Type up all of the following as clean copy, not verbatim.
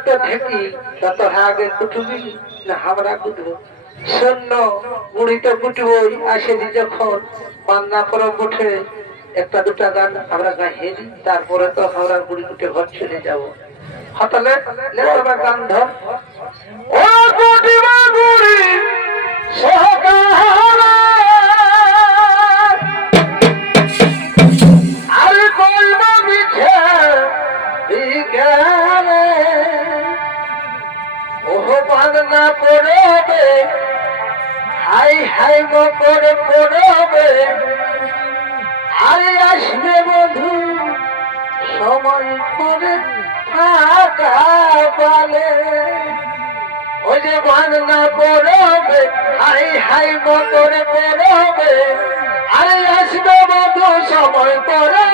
तो ढेकी तो आगे कुटबी ना हमरा कुटब शून्य बुढ़ी तो कुटबई आसे जखन बान्ना परब उठे एक दुटा गान আমরা গাইয়ে দিই তারপরে তো আমরা বুড়ি কুটে ঘর চলে যাব হতলে লে তবে গান ধর ও কুটিবা বুড়ি সহকারা আর কইবা মিছে বিজ্ঞানে ওহ বান্না পড়বে হাই হাই গো করে পড়বে আরে আসবে বধু সময় করে থাকা বলে ওই যে বান্না পড়বে হাই হাই করে পড়বে আরে আসবে বধু সময় করে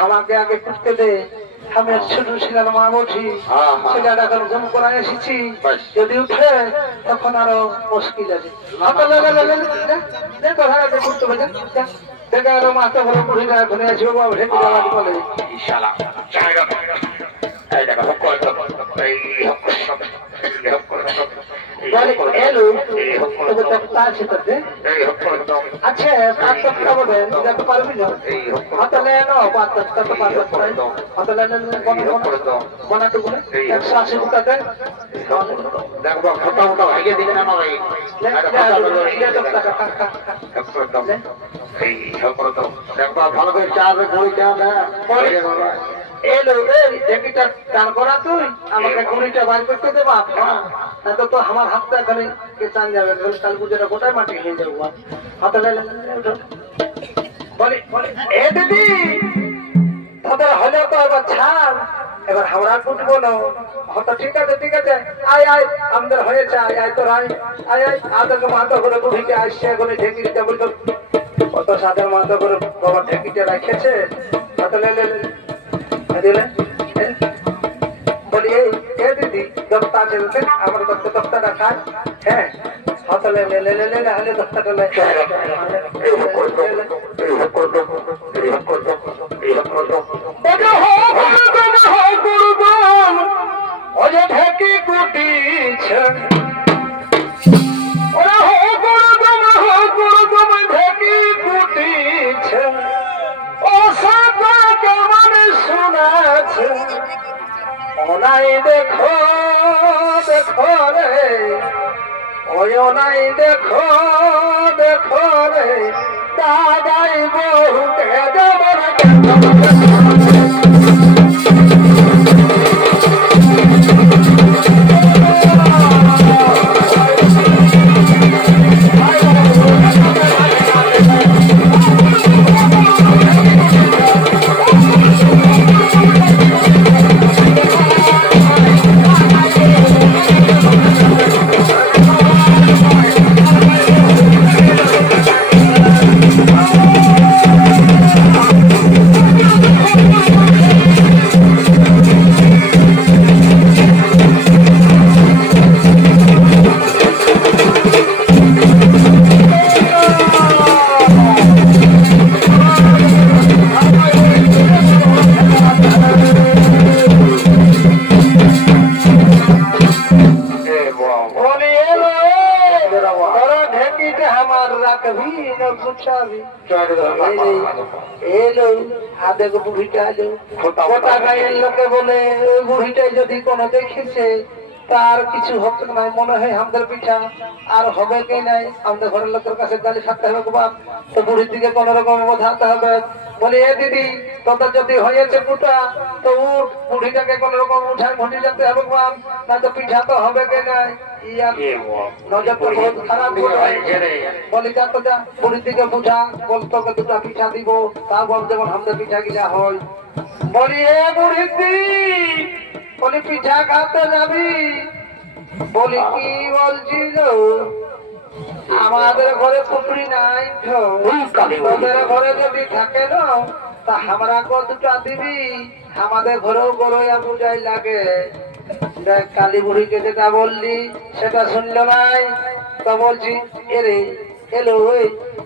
আমাকে আগে করতে দে, আমি ছোট ছিলাম মা বলছি ছেলেটা এখন ঘুম করা এসেছি, যদি উঠে তখন আরো মুশকিল আছে। করতে পারে দেখে আরো মাথা ভালো করে ঘুরে আসবে বাবা ঢেকে যাওয়ার বলে এলো তবে তক্তা আছে তোতে আচ্ছা পাঁচ তক্তা বলে যেতে পারবি না হাতালে এনো পাঁচ তক্তা তো পাঁচ তক্তা হাতালে বনাটুকু 180 টাকা দেয় দেখো খটা মোটা ভাইয়ে দিবেন আমার এই ভালো করে চা ঘড়ি চা এলো ঢেকিটা টান করা তুই আমাকে ঘড়িটা বার করতে দেবা না তো আমার হাতটা খালি চান যাবে কাল পুজোটা গোটায় মাটি খেয়ে যাবো হাতে বলি এ দিদি তাদের হলে তো এবার ছাড় এবার হাওড়া কুটবো না হয়তো ঠিক আছে আয় আমাদের হয়েছে আয় তোর আয় আদেরকে মাথা করে বুঝিতে আসছে এখন ঢেকি দিতে বলতো কত সাদের মাথা করে বাবা ঢেকিটা রেখেছে হাতে বলি এ দিদি দপ্তা আছে আমার দপ্তাটা খান হ্যাঁ হাতে হলে দপ্তাটা ঢেকি কুটিছে ঢেকি কুটিছে ও সাদা কেমন শোনাছে ওনাই দেখো রে ওই ওনাই দেখো রে দাদাই বহুকে যাবার লোকে বলে বুড়িটাই যদি কোনো দেখেছে তার কিছু হচ্ছে না মনে হয় আমাদের পিঠা আর হবে কি নাই আমাদের ঘরের লোকের কাছে গালি থাকতে হবে বাপ তো বুড়ির দিকে কোন রকম বোঝাতে হবে বলি এ দিদি তোদের যদি হয়েছে পুটা তো উঠ বুড়িটাকে কোন রকম উঠায় ঘটি যেতে হবে বাপ না তো পিঠা তো হবে কি নাই বলি যা তো যা বুড়ির দিকে বুঝা বল তোকে দুটা পিঠা দিব তা বল যেমন আমাদের পিঠা গিলা হয় বলি এ বুড়ির বলি পিঠা খাতে যাবি বলি কি বলছিস আমাদের ঘরে পুকুরি নাই তোদের ঘরে যদি থাকে না তা আমরা দুটা দিবি আমাদের ঘরেও গরইয়া বুঝাই লাগে দেখ কালী বুড়িকে যেটা বললি সেটা শুনলো নাই তা বলছি এরে এলো ওই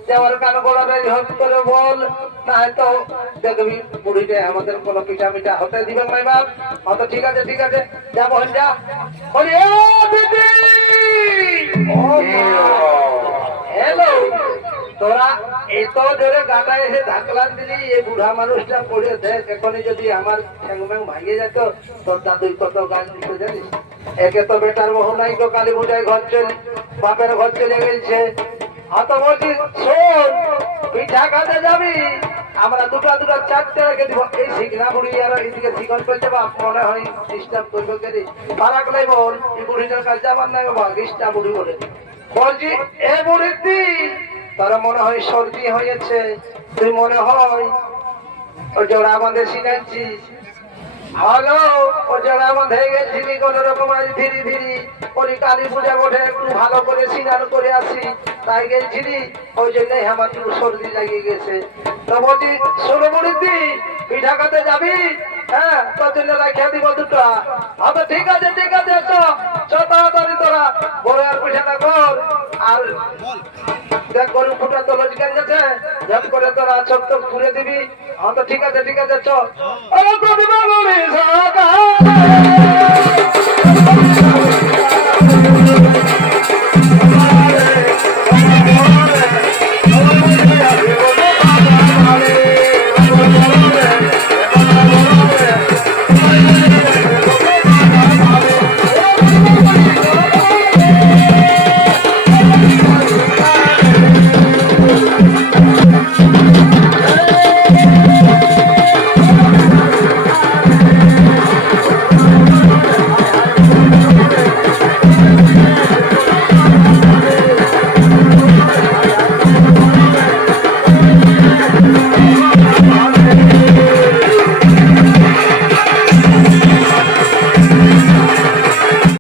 যাওয়ার কান গোড়াটাই হট করে বল না হয়তো দেখবি বুড়িটা আমাদের কোনো পিঠা মিঠা হতে দিবে নাই বাপ হয়তো ঠিক আছে যা বল যা বলি হ্যালো তোরা এত জোরে গাটা এসে ধাকলান দিলি এই বুড়া মানুষটা পড়ে দেখ এখনই যদি আমার ঠ্যাং ম্যাং ভাঙে যেত তোর দাদুই কত গান দিতে জানিস একে তো বেটার বহু নাই তো কালী পূজায় ঘর চলে বাপের ঘর চলে গেছে হয়তো বলছি শোন পিঠা খাতে যাবি আমরা দুটা চারটে রেখে দিব এই শিখনা বুড়ি আর এইদিকে শিকন করছে বাপ মনে হয় ডিস্টার্ব করবে কেদি ফারাক নাই বল এই বুড়িটার কাছে যাবার নাই বাবা ডিস্টার্ব বুড়ি বলে বলছি এ বুড়ি তারা মনে হয় সর্দি হয়েছে তুই মনে হয় ও জোড়া বাঁধে শিখাচ্ছিস ভালো ও জোড়া বাঁধে গেছিলি কোন রকম আজ ধীরে ওই কালী পূজা বটে একটু ভালো করে স্নান করে আসি তাই গেছিলি ওই জন্যই আমার একটু সর্দি লাগিয়ে গেছে তো বলছি শোনো বুড়ি পিঠা খাতে যাবি? হ্যাঁ, তোর জন্য রাখিয়া দিব দুটা। আচ্ছা ঠিক আছে চ তাড়াতাড়ি তোরা বড় আর পিঠাটা কর। আর দেখ গরু ফুটা তো লজকাল গেছে, ঝট করে তোরা চোখ তো ঘুরে দিবি। হ্যাঁ তো ঠিক আছে চ। ও প্রতিমা বলি সকালে